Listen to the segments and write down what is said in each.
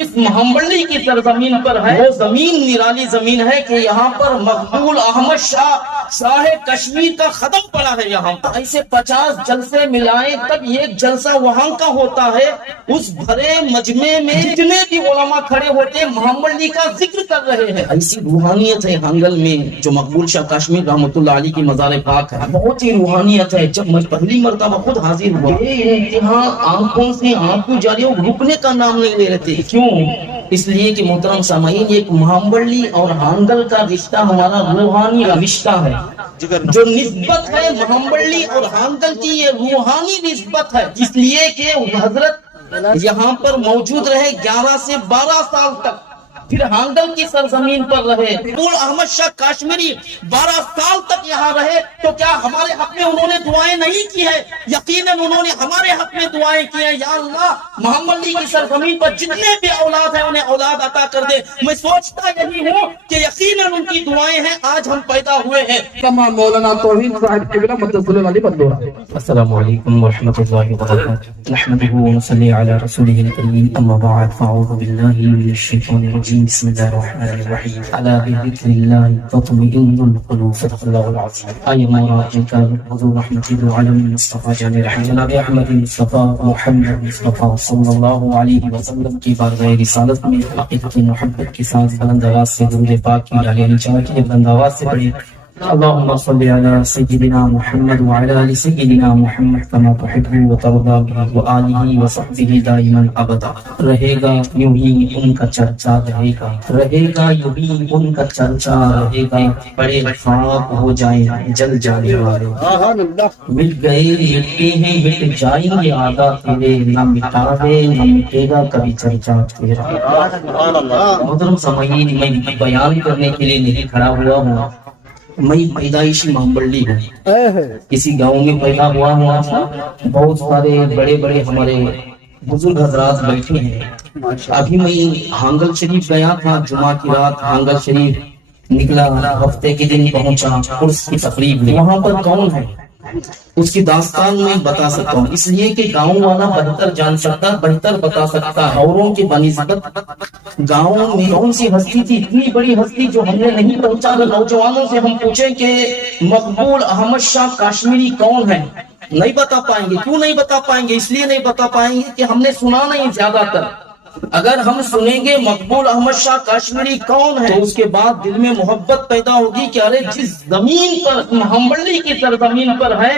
اس محمبلی کی سرزمین پر ہے، وہ زمین نرالی زمین ہے کہ یہاں پر مقبول احمد شاہ شاہ کشمیر کا ختم پڑا ہے۔ یہاں پر ایسے 50 جلسے ملائیں تب ایک جلسہ وہاں کا ہوتا ہے۔ اس بھرے مجمع میں جتنے بھی علماء کھڑے ہوتے ہیں محمبلی کا ذکر کر رہے ہیں۔ ایسی روحانیت ہے ہانگل میں جو مقبول شاہ کشمیر رحمۃ اللہ علیہ کی مزار پاک ہے، بہت ہی روحانیت ہے۔ جب میں پہلی مرتبہ خود حاضر ہوا، یہ انتہا آنکھوں سے آنکھوں جاری اور رکنے کا نام نہیں لے رہے تھے۔ کیوں؟ اس لیے کہ محترم سامعین، ایک محمبلی اور ہانگل کا رشتہ ہمارا روحانی رشتہ ہے۔ جو نسبت ہے محمبلی اور ہانگل کی، یہ روحانی نسبت ہے، اس لیے کہ حضرت یہاں پر موجود رہے 11 سے 12 سال تک، پھر ہانگل کی سرزمین پر رہے۔ مقبول احمد شاہ کاشمیری 12 سال تک یہاں رہے، تو کیا ہمارے حق میں انہوں نے دعائیں نہیں کی ہے؟ یقیناً انہوں نے ہمارے حق میں دعائیں کی ہیں۔ یا اللہ، محمبلی کی سرزمین پر جتنے بھی اولاد ہیں انہیں اولاد عطا کر دے۔ میں سوچتا یہی ہوں کہ یقیناً ان کی دعائیں ہیں، آج ہم پیدا ہوئے ہیں۔ کما مولانا توحید صاحب قبلہ مدد صلی اللہ علیہ وسلم۔ السلام علیکم ورحمۃ اللہ وبرکاتہ، نحمده ونصلی علی رسولہ الکریم، اما بعد فاعوذ باللہ من الشیطان الرجیم، بسم اللہ الرحمن الرحیم، الا بذکر اللہ تطمئن القلوب، صدق اللہ العظیم۔ آیہ مولانا کا حضور رحمت العالم مصطفیٰ جامع رحمت جناب احمد مصطفیٰ محمد مصطفیٰ صلی اللہ علیہ وسلم کی بارگاہ رسالت میں عقیدت محبت کے ساتھ بلند آواز سے درود پاک کی ڈالینی چاہیے۔ بلند آواز سے پڑھیں، اللهم صل على سيدنا محمد وعلى آل سيدنا محمد كما تحب وترضى وآله وصحبه دائما ابدا۔ رہے گا یوں ہی ان کا چرچا رہے گا، رہے گا یوں ہی ان کا چرچا رہے گا، بڑے خواب ہو جائیں جل جانے والے، مل گئے مٹتے ہیں مٹ جائیں گے آگا تیرے، نہ مٹا دے نہ مٹے گا کبھی چرچا تیرا۔ محترم سامعین، میں بیان کرنے کے لیے نہیں کھڑا ہوا ہوں، میں پیدائشی محمبلی ہوں، کسی گاؤں میں پیدا ہوا ہوا تھا۔ بہت سارے بڑے بڑے ہمارے بزرگ حضرات بیٹھے ہیں۔ ابھی میں ہانگل شریف گیا تھا، جمعہ کی رات ہانگل شریف نکلا، ہفتے کے دن پہنچا عرس کی تقریب میں۔ وہاں پر کون ہے اس کی داستان میں بتا سکتا ہوں، اس لیے کہ گاؤں والا بہتر جان سکتا، بہتر بتا سکتا ہے اوروں کی بنسبت۔ گاؤں میں کون سی ہستی تھی، اتنی بڑی ہستی جو ہم نے نہیں پہنچانا۔ نوجوانوں سے ہم پوچھیں کہ مقبول احمد شاہ کاشمیری کون ہے، نہیں بتا پائیں گے۔ کیوں نہیں بتا پائیں گے؟ اس لیے نہیں بتا پائیں گے کہ ہم نے سنا نہیں زیادہ تر۔ اگر ہم سنیں گے مقبول احمد شاہ کاشمیری کون ہے تو اس کے بعد دل میں محبت پیدا ہوگی کہ ارے جس زمین پر محمبلی کی سرزمین پر ہے،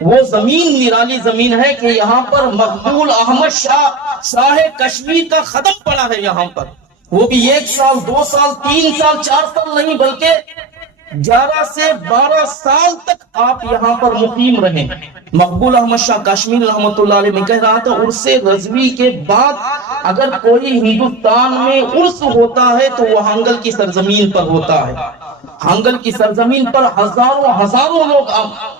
وہ زمین نرالی زمین ہے کہ یہاں پر مقبول احمد شاہ شاہ کشمیر کا ختم پڑا ہے۔ یہاں پر وہ بھی 1 سال 2 سال 3 سال 4 سال نہیں، بلکہ 11 سے 12 سال تک آپ یہاں پر مقیم رہیں۔ مقبول احمد شاہ کاشمیری رحمۃ اللہ علیہ میں کہہ رہا تھا، عرس رضوی کے بعد اگر کوئی ہندوستان میں عرس ہوتا ہے تو وہ ہانگل کی سرزمین پر ہوتا ہے۔ ہانگل کی سرزمین پر ہزاروں لوگ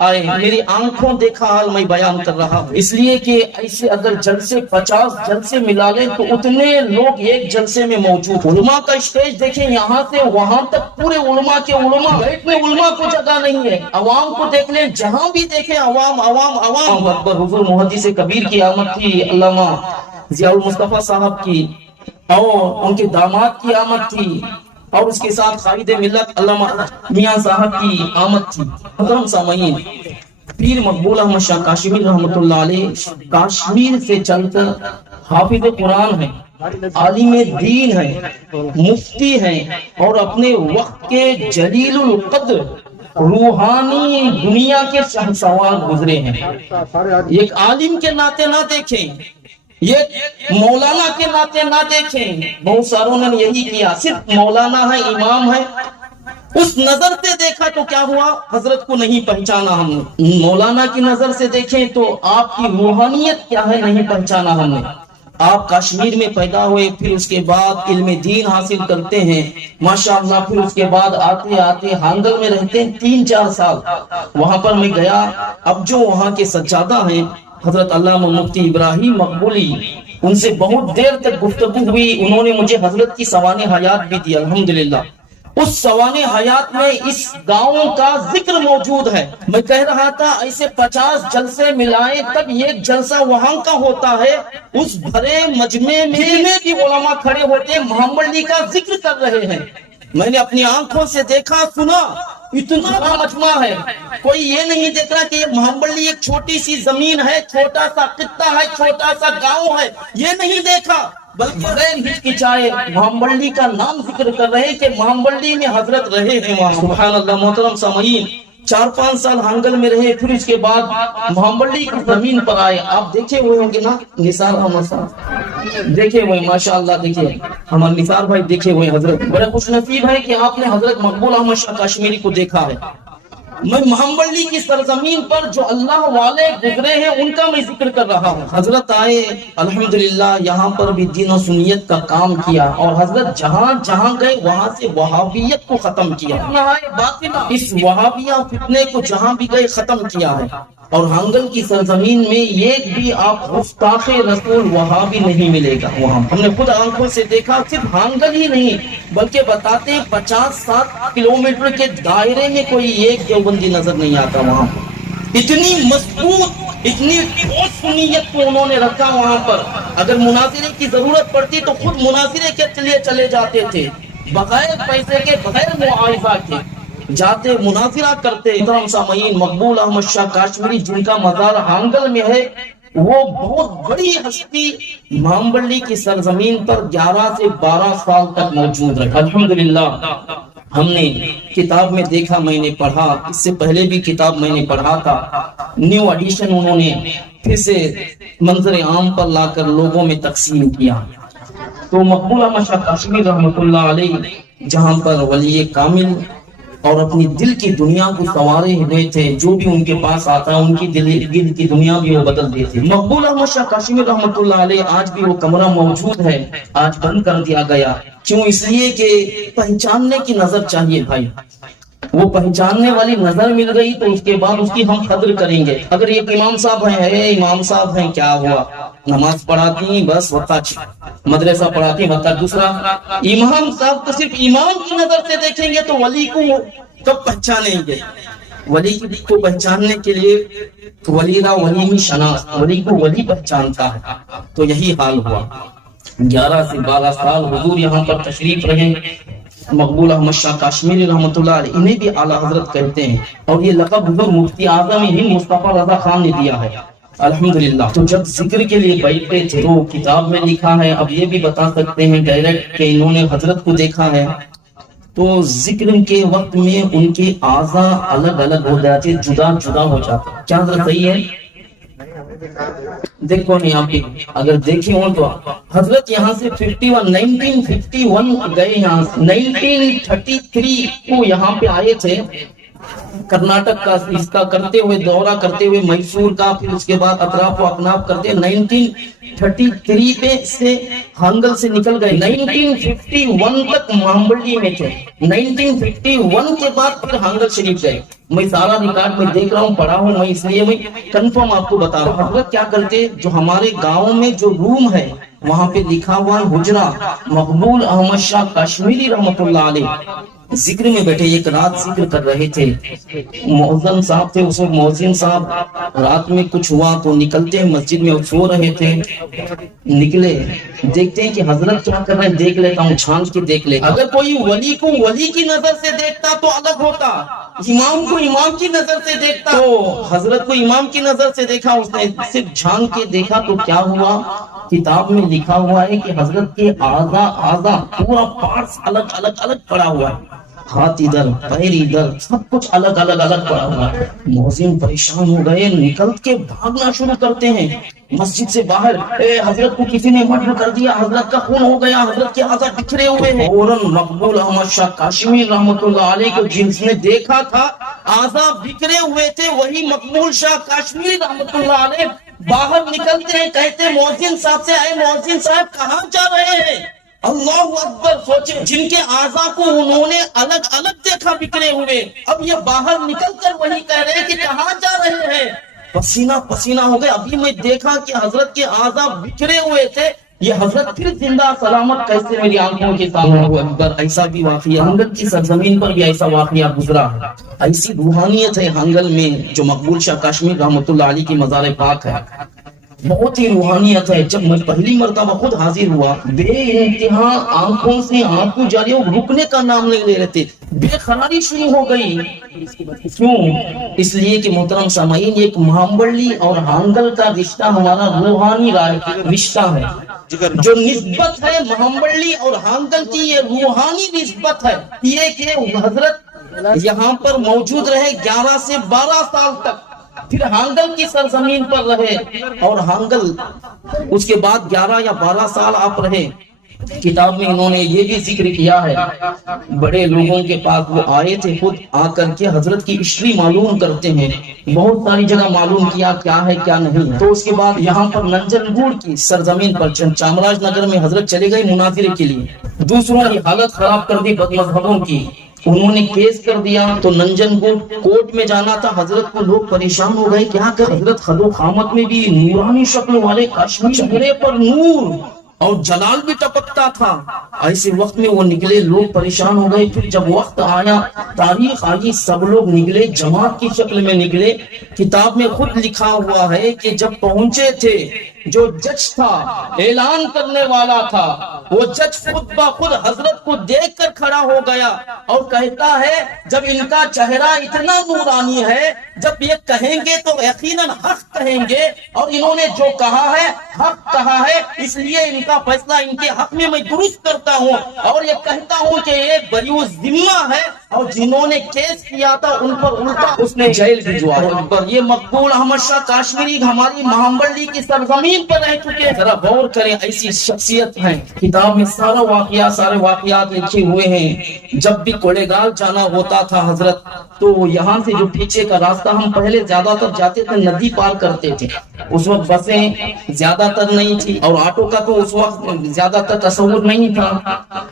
آئے، میری آنکھوں دیکھا حال میں بیان کر رہا ہوں، اس لیے کہ ایسے اگر جلسے 50 جلسے ملا لیں تو اتنے لوگ ایک جلسے میں موجود۔ علماء کا اسٹیج دیکھیں، یہاں سے وہاں تک پورے علماء کے علماء، بیٹھنے علماء کو جگہ نہیں ہے۔ عوام کو دیکھ لیں، جہاں بھی دیکھیں عوام عوام عوام۔ اکبر حضور محدث کبیر کی آمد تھی، علامہ ضیاء المصطفیٰ صاحب کی، اور ان کے داماد کی آمد تھی، اور اس کے ساتھ قائد ملت علامہ میاں صاحب کی آمد تھی۔ محترم سامعین، پیر مقبول احمد شاہ کاشمیری رحمۃ اللہ علیہ کاشمیر سے چل کر حافظ قرآن ہیں، عالم دین ہیں، مفتی ہیں، اور اپنے وقت کے جلیل القدر روحانی دنیا کے شہنشاہ گزرے ہیں۔ ایک عالم کے ناطے نہ دیکھیں، یہ مولانا کے ناطے نہ دیکھیں۔ بہت ساروں نے یہی کیا، صرف مولانا ہے، امام ہے، اس نظر سے دیکھا تو کیا ہوا، حضرت کو نہیں پہچانا ہم نے۔ مولانا کی نظر سے دیکھیں تو آپ کی روحانیت کیا ہے نہیں پہچانا ہم نے۔ آپ کشمیر میں پیدا ہوئے، پھر اس کے بعد علم دین حاصل کرتے ہیں ماشاءاللہ، پھر اس کے بعد آتے آتے ہانگل میں رہتے ہیں 3-4 سال۔ وہاں پر میں گیا، اب جو وہاں کے سجادہ ہیں حضرت علامہ مفتی ابراہیم مقبولی، ان سے بہت دیر تک گفتگو ہوئی، انہوں نے مجھے حضرت کی سوانح حیات بھی دی الحمدللہ۔ उस सवाने हयात में इस गाँव का जिक्र मौजूद है। मैं कह रहा था ऐसे 50 जलसे मिलाए तब एक जलसा वहां का होता है। उस भरे मजमे में भी उलमा खड़े होते मोहम्मद अली का जिक्र कर रहे हैं। मैंने अपनी आंखों से देखा सुना, इतना बड़ा मजमा है। कोई ये नहीं देख रहा कि ये मोहम्मद अली एक छोटी सी जमीन है, छोटा सा खित्ता है, छोटा सा गाँव है, ये नहीं देखा, बल्कि गैर हिचकिचाए मोहम्मद अली का नाम जिक्र कर रहे हैं कि मोहम्मद अली में हजरत रहे हैं वहाँ। सुभान अल्लाह। मोहतरम सामीन, 4-5 साल हांगल में रहे, फिर इसके बाद मोहम्मद अली की जमीन पर आए। आप देखे हुए होंगे ना निसार अहमद साहब, देखे हुए माशाअल्लाह, देखिए हमारे निसार भाई देखे हुए हजरत। बड़े खुश नसीब है कि आपने हजरत मकबूल अहमद शाह काश्मीरी को देखा है। मैं मोहम्मद अली की सरजमीन पर जो अल्लाह वाले गुजरे हैं उनका मैं जिक्र कर रहा हूँ। हजरत आए अल्हम्दुलिल्लाह, यहाँ पर भी दीन और सुन्नियत का काम किया और हजरत जहाँ जहाँ गए वहाँ से वहाबियत को खत्म किया। इस वहाबिया फितने को जहाँ भी गए खत्म किया है। और हांगल की सरजमीन में एक भी आप गुस्ताखे रसूल वहाबी नहीं मिलेगा वहाँ। हमने खुद आंखों से देखा। सिर्फ हांगल ही नहीं बल्कि बताते 50-60 किलोमीटर के दायरे में कोई एक देवबंदी नजर नहीं आता वहाँ। इतनी मजबूत, इतनी ठोस सुन्नियत को उन्होंने रखा वहाँ पर। अगर मुनाजिरे की जरूरत पड़ती तो खुद मुनाजिरे के लिए चले जाते थे, बगैर पैसे के, बगैर मुआवजा के जाते मुनाजिरा करते। सामीन, मकबूल अहमद शाह काश्मीरी जिनका मज़ार हांगल में है, वो बहुत बड़ी हस्ती मोहम्मद अली की सरजमीन पर 11 से 12 साल तक मौजूद रहे। अल्हम्दुलिल्लाह, हमने किताब में देखा, मैंने पढ़ा, इससे पहले भी किताब मैंने पढ़ा था। न्यू एडिशन उन्होंने फिर से मंजर आम पर लाकर लोगों में तकसीम किया। तो मकबूल अहमद शाह काश्मीरी रहमतुल्लाह अलैह जहाँ पर वली कामिल और अपनी दिल की दुनिया को संवारे हुए थे, जो भी उनके पास आता है उनकी दिल की दुनिया भी वो बदल देते। मकबूल अहमद शाह काश्मीरी रहमतुल्लाह अलैह आज भी वो कमरा मौजूद है, आज बंद कर दिया गया। क्यों? इसलिए कि पहचानने की नजर चाहिए भाई। वो पहचानने वाली नजर मिल गई तो उसके बाद उसकी हम कदर करेंगे। अगर एक इमाम साहब हैं, इमाम साहब हैं, क्या हुआ, नमाज पढ़ाती बस वक्ता, मदरसा पढ़ाती वक्ता। दूसरा इमाम साहब तो सिर्फ इमाम की नजर से देखेंगे तो वली को कब पहचानेंगे? वली को पहचानने के लिए वलीरा वली में शनास, वली को वली पहचानता है। तो यही हाल हुआ। 11 से 12 साल हुजूर यहाँ पर तशरीफ रहे। मकबूल अहमद शाह काश्मीरी रहमतुल्लाह अलैह, इन्हें भी आला हजरत कहते हैं और ये लक़ब हुजूर मुफ्ती आज़म हिंद मुस्तफा रज़ा खान ने दिया है। अल्हम्दुलिल्लाह। तो जब जिक्र के लिए बैठे थे तो किताब में लिखा है, अब ये भी बता सकते हैं डायरेक्ट कि इन्होंने हजरत को देखा है। तो जिक्र के वक्त में उनके आज़ा अलग अलग हो जाते, जुदा जुदा हो जाते। क्या हजरत सही है? देखो नहीं, आप अगर देखे हो तो हजरत यहाँ से 1951 गए, यहाँ 1933 को यहाँ पे आए थे। कर्नाटक का इसका करते हुए, दौरा करते हुए मैसूर का, फिर उसके बाद अतराफ व अकनाफ करते 1933 पे से हांगल से निकल गए। 1951 तक मोहम्मद अली में थे। 1951 के बाद फिर हांगल शरीफ गए। मैं सारा रिकॉर्ड में देख रहा हूँ, पढ़ा हूँ मैं, इसलिए मैं कंफर्म आपको बता रहा हूँ। हजरत क्या करते, जो हमारे गाँव में जो रूम है वहाँ पे लिखा हुआ हुजरा, मकबूल अहमद शाह काश्मीरी रहमतुल्लाह अलैह जिक्र में बैठे। एक रात जिक्र कर रहे थे, मौज़िन साहब थे उस वक्त। मौज़िन साहब रात में कुछ हुआ तो निकलते हैं मस्जिद में, सो रहे थे, निकले, देखते हैं कि हजरत क्या कर रहे हैं, देख लेता हूँ, छान के देख लेता। अगर कोई वली को वली की नजर से देखता तो अलग होता, इमाम को इमाम की नजर से देखता। तो हजरत को इमाम की नजर से देखा, उसने सिर्फ छान के देखा तो क्या हुआ, किताब में लिखा हुआ है कि हजरत के आज़ा आज़ा पूरा पार्ट्स अलग अलग अलग पड़ा हुआ है, हाथ इधर, पैर इधर, सब कुछ अलग अलग अलग पड़ा हुआ है। मौज़िन परेशान हो गए, निकल के भागना शुरू करते हैं मस्जिद से बाहर। हजरत को किसी ने मर्डर कर दिया, हजरत का खून हो गया, हजरत के आज़ा बिखरे हुए हैं। फौरन मकबूल अहमद शाह काश्मीरी रहमतुल्लाह अलैह को जिसने देखा था आज़ा बिखरे हुए थे, वही मकबूल शाह काश्मीरी रहमतुल्लाह अलैह बाहर निकलते हैं, कहते मौज़िन साहब से, आए मौज़िन साहब कहाँ जा रहे हैं? अल्लाह अकबर। सोचे, जिनके आज़ा को उन्होंने अलग अलग देखा बिखरे हुए, अब ये बाहर निकल कर वही कह रहे हैं कि कहाँ जा रहे हैं? पसीना पसीना हो गए। अभी मैं देखा कि हजरत के आज़ा बिखरे हुए थे, یہ حضرت پھر زندہ سلامت کیسے میری آنکھوں کے سامنے ہوا اکبر. ایسا بھی واقعہ ہنگل کی سرزمین پر بھی ایسا واقعہ گزرا ہے. ایسی روحانیت ہے ہنگل میں جو مقبول شاہ کاشمیر رحمۃ اللہ علیہ کی مزار پاک ہے. بہت ہی روحانیت ہے. جب میں پہلی مرتبہ خود حاضر ہوا بے انتہا آنکھوں سے آنکھوں جاری رکنے کا نام نہیں لے رہے تھے. بے قراری شروع ہو گئی. کیوں؟ اس لیے کہ محترم سامعین ایک مہامبلی اور ہانگل کا رشتہ ہمارا روحانی رشتہ ہے. جو نسبت ہے مہامبلی اور ہانگل کی یہ روحانی نسبت ہے. یہ کہ حضرت یہاں پر موجود رہے 11 سے 12 سال تک. پھر ہانگل کی سرزمین پر رہے اور ہانگل اس کے بعد 11 یا 12 سال آپ رہے. کتاب میں انہوں نے یہ بھی ذکر کیا ہے بڑے لوگوں کے پاس وہ آئے تھے خود آ کر کے حضرت کی ہسٹری معلوم کرتے ہیں. بہت ساری جگہ معلوم کیا کیا ہے کیا نہیں ہے. تو اس کے بعد یہاں پر ننجن گوڑ کی سرزمین پر چامراج نگر میں حضرت چلے گئے مناظرے کے لیے. دوسروں کی حالت خراب کر دی بد مذہبوں کی. انہوں نے کیس کر دیا تو ننجن گوڑ کورٹ میں جانا تھا. حضرت کو لوگ پریشان ہو گئے کیا کر. حضرت خدو خامت میں بھی نورانی شکل والے کاشمی چہرے پر نور اور جلال بھی ٹپکتا تھا. ایسے وقت میں وہ نکلے. لوگ پریشان ہو گئے. پھر جب وقت آیا تاریخ آئی سب لوگ نکلے جماعت کی شکل میں نکلے. کتاب میں خود لکھا ہوا ہے کہ جب پہنچے تھے جو جج تھا اعلان کرنے والا تھا وہ جج خود بخود حضرت کو دیکھ کر کھڑا ہو گیا اور کہتا ہے جب ان کا چہرہ اتنا نورانی ہے جب یہ کہیں گے تو یقیناً حق کہیں گے اور انہوں نے جو کہا ہے حق کہا ہے اس لیے ان کا فیصلہ ان کے حق میں میں درست کرتا ہوں اور یہ کہتا ہوں کہ یہ بریء ذمہ ہے اور جنہوں نے کیس کیا تھا ان پر الٹا اس نے جیل بھجوایا. یہ مقبول احمد شاہ کاشمیری ہماری مہامبلی کی سرزمین پر رہ چکے ہیں. ذرا غور کریں ایسی شخصیت ہیں. کتاب میں سارے واقعات لکھے ہوئے ہیں. جب بھی کوڑےگال جانا ہوتا تھا حضرت تو یہاں سے جو پیچھے کا راستہ ہم پہلے زیادہ تر جاتے تھے ندی پار کرتے تھے. اس وقت بسیں زیادہ تر نہیں تھی اور آٹو کا تو اس وقت زیادہ تر تصور نہیں تھا.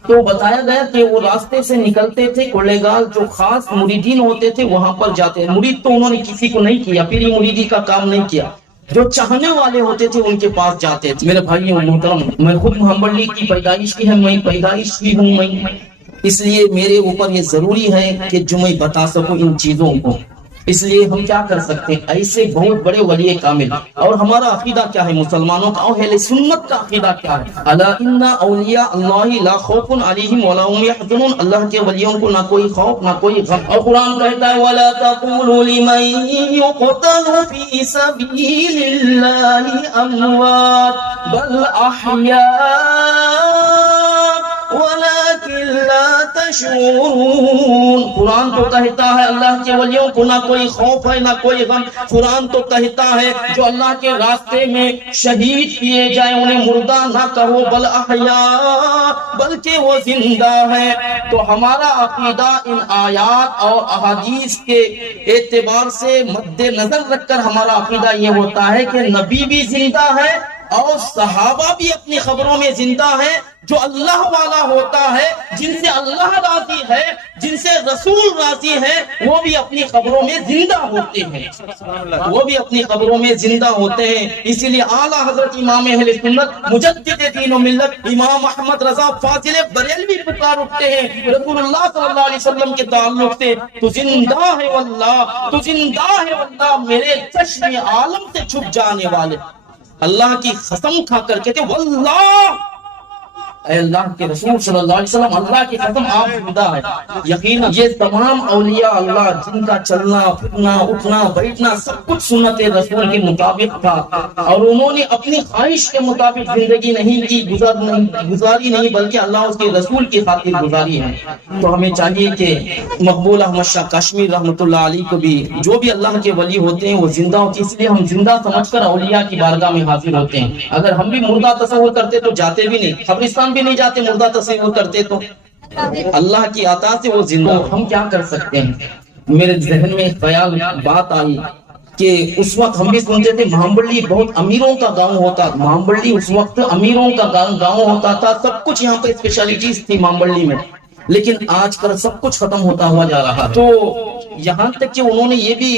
تو بتایا گیا کہ وہ راستے سے نکلتے تھے کوڑےگال جو خاص مریدین ہوتے تھے وہاں پر جاتے. مرید تو انہوں نے کسی کو نہیں کیا پیری مریدی کا کام نہیں کیا. جو چاہنے والے ہوتے تھے ان کے پاس جاتے تھے. میرے بھائی محترم میں خود محمد کی پیدائش کی ہے میں پیدائش بھی ہوں میں اس لیے میرے اوپر یہ ضروری ہے کہ جو میں بتا سکوں ان چیزوں کو. اس لیے ہم کیا کر سکتے ہیں ایسے بہت بڑے ولی کامل. اور ہمارا عقیدہ کیا ہے مسلمانوں کا اور اہل سنت کا عقیدہ کیا ہے. الا ان اولیاء اللہ لا خوف علیہم ولا هم يحزنون. اللہ کے ولیوں کو نہ کوئی خوف نہ کوئی غم. اور قرآن کہتا ہے ولا تقولوا لمن يقتل في سبيل الله اموات بل احياء ولكن لا تشعرون. قرآن تو کہتا ہے اللہ کے ولیوں کو نہ کوئی خوف ہے نہ کوئی غم. قرآن تو کہتا ہے جو اللہ کے راستے میں شہید کیے جائیں انہیں مردہ نہ کہو بل احیاء بلکہ وہ زندہ ہے. تو ہمارا عقیدہ ان آیات اور احادیث کے اعتبار سے مد نظر رکھ کر ہمارا عقیدہ یہ ہوتا ہے کہ نبی بھی زندہ ہے اور صحابہ بھی اپنی خبروں میں زندہ ہیں. جو اللہ والا ہوتا ہے جن سے اللہ راضی ہے جن سے رسول راضی ہے وہ بھی اپنی خبروں میں زندہ ہوتے ہیں. وہ بھی اپنی خبروں میں زندہ ہوتے ہیں. اسی لیے اعلیٰ حضرت امام اہل سنت مجدد دین و ملت امام احمد رضا فاضل بریلوی پکار اٹھتے ہیں رسول اللہ صلی اللہ علیہ وسلم کے تعلق سے تو زندہ ہے واللہ تو زندہ ہے واللہ میرے چشم عالم سے چھپ جانے والے. اللہ کی قسم کھا کر کہتے واللہ اے اللہ کے رسول صلی اللہ علیہ وسلم اللہ کی قسم آپ زندہ ہے. یقینا یہ تمام اولیاء اللہ جن کا چلنا پھرنا اٹھنا بیٹھنا سب کچھ سنت رسول کے مطابق تھا اور انہوں نے اپنی خواہش کے مطابق زندگی نہیں کی گزاری نہیں بلکہ اللہ اس کے رسول کی خاطر گزاری ہے. تو ہمیں چاہیے کہ مقبول احمد شاہ کاشمیر رحمۃ اللہ علیہ کو بھی جو بھی اللہ کے ولی ہوتے ہیں وہ زندہ ہوتے ہیں. اس لیے ہم زندہ سمجھ کر اولیاء کی بارگاہ میں حاضر ہوتے ہیں. اگر ہم بھی مردہ تصور کرتے تو جاتے بھی نہیں. قبرستان نہیں جاتے مردہ تصور کرتے تو اللہ کی عطا سے وہ زندہ. ہم کیا کر سکتے ہیں. میرے ذہن میں خیال بات آئی کہ اس وقت ہم بھی سنتے تھے مہامبلی بہت امیروں کا گاؤں ہوتا. مہامبلی اس وقت امیروں کا گاؤں ہوتا تھا. سب کچھ یہاں پہ اسپیشلٹیز تھی مہامبلی میں. لیکن آج کل سب کچھ ختم ہوتا ہوا جا رہا. تو یہاں تک کہ انہوں نے یہ بھی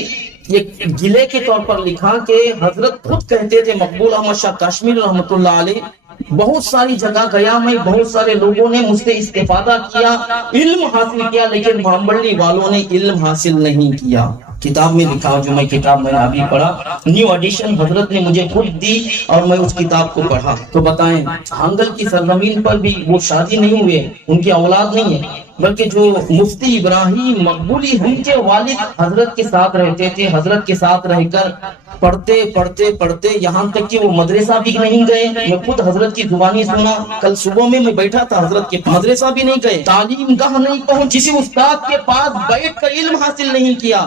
ایک گلے کے طور پر لکھا کہ حضرت خود کہتے تھے مقبول احمد شاہ کاشمیری رحمۃ اللہ علیہ बहुत सारी जगह गया मैं, बहुत सारे लोगों ने मुझसे इस्तेफादा किया, इल्म हासिल किया, लेकिन मोहम्मदी वालों ने इल्म हासिल नहीं किया। किताब में लिखा, जो मैं किताब मैंने अभी पढ़ा, न्यू एडिशन हजरत ने मुझे खुद दी और मैं उस किताब को पढ़ा। तो बताएं, हांगल की सरजमीन पर भी वो शादी नहीं हुए, उनकी औलाद नहीं है, बल्कि जो मुफ्ती इब्राहिम मकबूली उनके वालिद हजरत के साथ रहते थे, हजरत के साथ रहकर पढ़ते पढ़ते पढ़ते यहाँ तक कि वो मदरसा भी नहीं गए। मैं खुद हजरत की जुबानी सुना, कल सुबह में मैं बैठा था हजरत के, मदरसा भी नहीं गए, तालीम गाह नहीं पहुंचे, किसी उस्ताद के पास बैठ कर इल्म हासिल नहीं किया।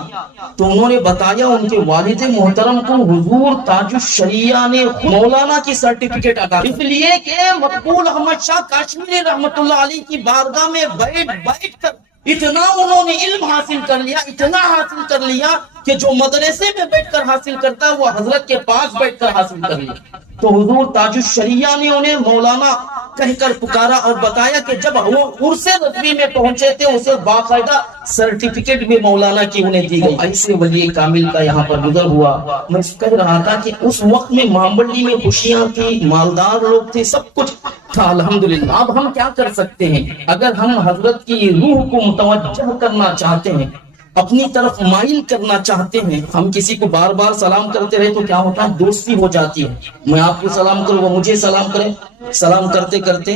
तो उन्होंने बताया उनके वालिद मोहतरम को हुजूर ताजुश शरिया ने मौलाना की सर्टिफिकेट अदा, इसलिए कि मकबूल अहमद शाह काश्मीरी रहमतुल्लाह अलैह की बारगाह में बैठ कर इतना उन्होंने इल्म हासिल कर लिया, इतना हासिल कर लिया कि जो मदरसे में बैठकर हासिल करता है वो हजरत के पास बैठकर हासिल कर लिया। तो हुजूर ताजुश शरिया ने उन्हें मौलाना कहकर पुकारा और बताया कि जब वो उर्से रज़वी में पहुंचे थे उसे बाकायदा सर्टिफिकेट भी मौलाना की उन्हें दी गई। ऐसे वली कामिल का यहाँ पर गुजर हुआ। मैं कह रहा था कि उस वक्त में मोहम्मदी में खुशियां थी, मालदार लोग थे, सब कुछ था अल्हम्दुलिल्लाह। अब हम क्या कर सकते हैं? अगर हम हजरत की रूह को मुतवज्जह करना चाहते हैं, अपनी तरफ माइल करना चाहते हैं, हम किसी को बार बार सलाम करते रहे तो क्या होता है, दोस्ती हो जाती है। मैं आपको सलाम करूं, वो मुझे सलाम करे, सलाम करते करते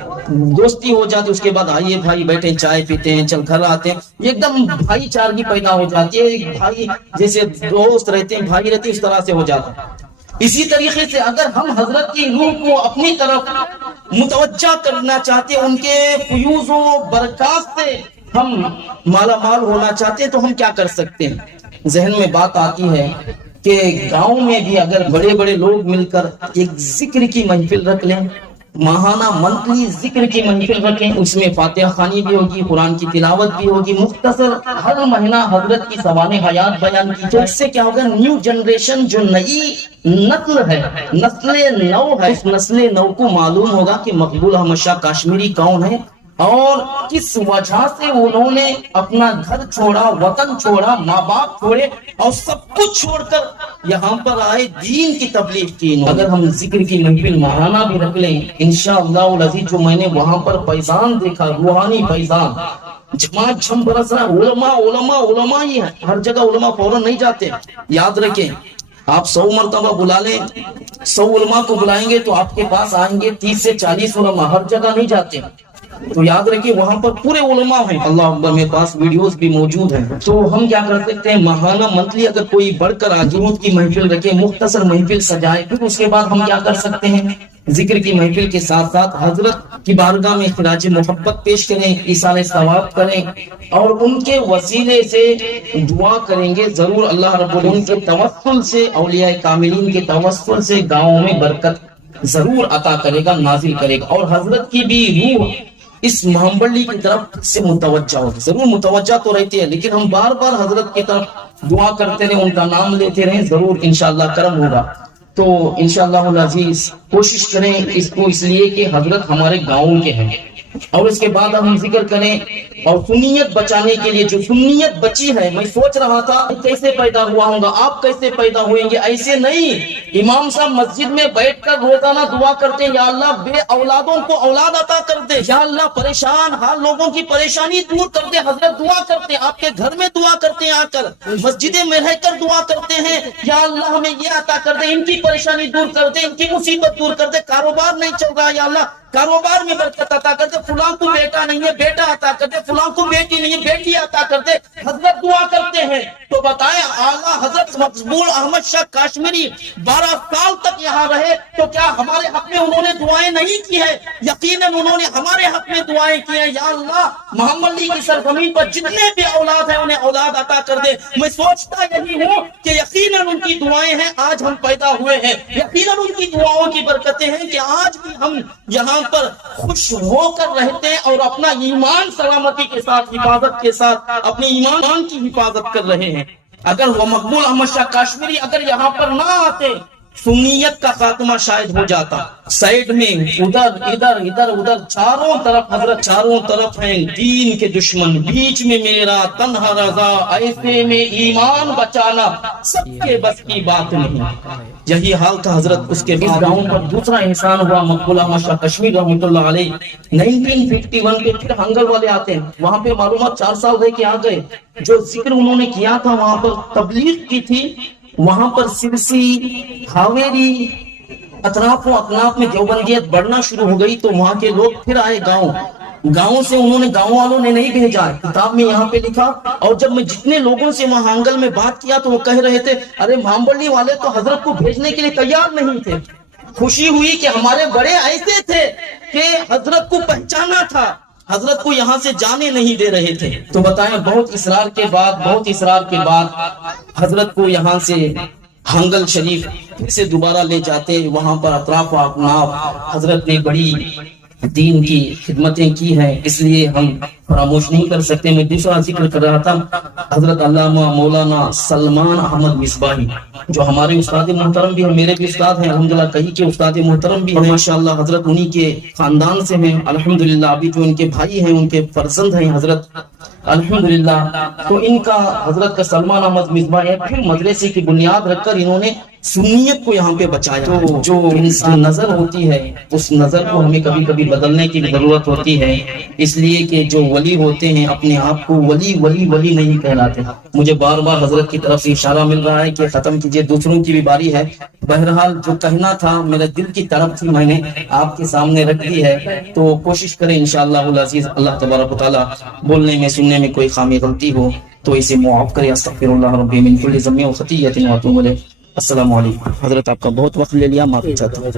दोस्ती हो जाती है। उसके बाद आइए भाई बैठे चाय पीते हैं, चल घर आते हैं, एकदम भाईचारगी पैदा हो जाती है। एक भाई जैसे दोस्त रहते हैं, भाई रहते हैं, इस तरह से हो जाता है। इसी तरीके से अगर हम हजरत की रूह को अपनी तरफ मुतवज्जा करना चाहते हैं, उनके फयूज़ व बरकत से हम माला माल होना चाहते हैं, तो हम क्या कर सकते हैं? जहन में बात आती है कि गांव में भी अगर बड़े बड़े लोग मिलकर एक जिक्र की महफिल रख लें, माहाना मंथली जिक्र की महफिल रखें, उसमें फातिहा खानी भी होगी, कुरान की तिलावत भी होगी, मुख्तसर हर महीना हजरत की सवाने हयात बयान की, तो इससे क्या होगा, न्यू जनरेशन जो नई नस्ल है, नस्ले नौ है, उस नस्ले नौ को मालूम होगा कि मकबूल अहमद शाह काश्मीरी कौन है और किस वजह से उन्होंने अपना घर छोड़ा, वतन छोड़ा, माँ बाप छोड़े और सब कुछ छोड़कर यहाँ पर आए, दीन की तबलीग की। अगर हम जिक्र की महफिल महाना भी रख लें, इंशाअल्लाह अज़ीज़, जो मैंने वहां पर फैजान देखा, रूहानी फैजान, जमात झम बरस रहा, उलमा उलमा उलमा ही है, हर जगह उलमा फौरन नहीं जाते। याद रखें, आप 100 मरतबा बुला लें, 100 उलमा को बुलाएंगे तो आपके पास आएंगे 30 से 40 उलमा, हर जगह नहीं जाते। तो याद रखिए वहां पर पूरे उलमा हैं। अल्लाह अकबर, मेरे पास वीडियोस भी मौजूद हैं। तो हम क्या कर सकते हैं, माहाना मंथली अगर कोई बढ़कर आजूद की महफिल रखे, मुख्तसर महफिल सजाए, फिर उसके बाद हम क्या कर सकते हैं, जिक्र की महफिल के साथ साथ हजरत की बारगाह में खिराज मोहब्बत पेश करें, ईसाले सवाब करें और उनके वसीले से दुआ करेंगे। जरूर अल्लाह रब्बुल उनके तवस्सुल से, औलिया कामिलीन के तवस्सुल से गाँव में बरकत जरूर अता करेगा, नाजिल करेगा। और हजरत की भी रूह इस मोहम्मदी की तरफ से मुतवज्जा होगी, जरूर मुतवज्जा तो रहती है, लेकिन हम बार बार हजरत की तरफ दुआ करते रहे, उनका नाम लेते रहे, जरूर इंशाअल्लाह करम होगा। तो इंशाअल्लाह अज़ीज़ कोशिश करें इसको, इसलिए कि हजरत हमारे गाँव के हैं। और इसके बाद हम जिक्र करें और सुन्नियत बचाने के लिए, जो सुन्नियत बची है, मैं सोच रहा था कैसे पैदा हुआ होगा, आप कैसे पैदा हुएंगे। ऐसे नहीं, इमाम साहब मस्जिद में बैठकर रोजाना दुआ करते हैं, या अल्लाह बे औलादों को औलाद अता कर दे, या अल्लाह परेशान हाल लोगों की परेशानी दूर कर दे। हजरत दुआ करते हैं, आपके घर में दुआ करते हैं, आकर मस्जिदे में रहकर दुआ करते हैं, या अल्लाह हमें ये अता कर दे, इनकी परेशानी दूर कर दे, इनकी मुसीबत दूर कर दे, कारोबार नहीं चल रहा, या अल्लाह कारोबार में बरकत अता कर दे, फुलां को बेटा नहीं है बेटा अता कर दे, फुलां को बेटी नहीं है बेटी अता कर दे। हजरत दुआ करते हैं। तो बताएं, आला हजरत मकबूल अहमद शाह काश्मीरी 12 साल तक यहाँ रहे, तो क्या हमारे हक में उन्होंने दुआएं नहीं की है? यकीनन उन्होंने हमारे हक में दुआएं की है। या अल्लाह मोहम्मदी की सरजमीन पर जितने भी औलाद हैं उन्हें औलाद अता कर दे। मैं सोचता यही हूँ कि यकीनन उनकी दुआएं हैं, आज हम पैदा हुए हैं, यकीनन उनकी दुआओं की बरकतें हैं कि आज भी हम यहाँ पर खुश होकर रहते हैं और अपना ईमान सलामती के साथ, हिफाजत के साथ अपने ईमान की हिफाजत कर रहे हैं। अगर वो मकबूल अहमद शाह काश्मीरी अगर यहाँ पर ना आते, सुन्नियत का खात्मा शायद हो जाता। साइड में उधर इधर इधर उधर चारों तरफ हजरत, चारों तरफ हैं दीन के दुश्मन, बीच में मेरा तन्हा रजा, ऐसे में ईमान बचाना सबके बस की बात नहीं। यही हाल था हजरत। उसके इस गांव पर दूसरा इंसान हुआ मकबूल अहमद शाह कश्मीर रहमतुल्लाह अलैह। 1951 के फिर हंगल वाले आते हैं, वहां पे मालूमात 4 साल रह के आ गए। जो जिक्र उन्होंने किया था वहां पर तबलीग की थी, वहां पर सिरसी, हावेरी, अतराफ अतनाफ में देवबंदियत बढ़ना शुरू हो गई। तो वहां के लोग फिर आए गांव से, उन्होंने गांव वालों ने नहीं भेजा, किताब में यहाँ पे लिखा। और जब मैं जितने लोगों से वहां हांगल में बात किया तो वो कह रहे थे, अरे मामबली वाले तो हजरत को भेजने के लिए तैयार नहीं थे। खुशी हुई कि हमारे बड़े ऐसे थे कि हजरत को पहचाना था, हजरत को यहाँ से जाने नहीं दे रहे थे। तो बताएं, बहुत इसरार के बाद हजरत को यहाँ से हंगल शरीफ फिर से दोबारा ले जाते। वहां पर अतराफ अकनाफ हजरत ने बड़ी दीन की खिदमतें की हैं, इसलिए हम फरामोश नहीं कर सकते। मैं दूसरा जिक्र कर रहा था हजरत अल्लामा मौलाना सलमान अहमद मिसबाही, जो हमारे उस्ताद मोहतरम भी हैं, मेरे भी उस्ताद हैं अल्हम्दुलिल्लाह, कहीं के उस्ताद मोहतरम भी हैं माशाअल्लाह। हजरत उन्हीं के खानदान से हैं अल्हम्दुलिल्लाह। अभी जो उनके भाई हैं, उनके फर्जंद हैं हजरत अल्हम्दुलिल्लाह। तो इनका हजरत का सलमान अहमद मिसबाही फिर मदरसे की बुनियाद रखकर इन्होंने सुन्नियत को यहाँ पे बचाया। तो जो इंसान नजर होती है, उस नजर को हमें कभी कभी बदलने की जरूरत होती है, इसलिए कि जो वली होते हैं अपने आप को वली वली वली नहीं कहलाते। मुझे बार बार हजरत की तरफ से इशारा मिल रहा है कि खत्म कीजिए, दूसरों की भी बारी है। बहरहाल जो कहना था, मेरे दिल की तरफ थी, मैंने आपके सामने रख दी है। तो कोशिश करें इंशाअल्लाह अज़ीज़, अल्लाह तबारक व तआला बोलने में सुनने में कोई खामी गलती हो तो इसे मुआफ़ करें। अस्तग़फिरुल्लाह रब्बी मिन कुल्लि ज़म्बिन व ख़तीयतिन व अतूबु इलैह। अस्सलामु अलैकुम। हजरत आपका बहुत वक्त ले लिया, माफ़ी चाहता हूँ।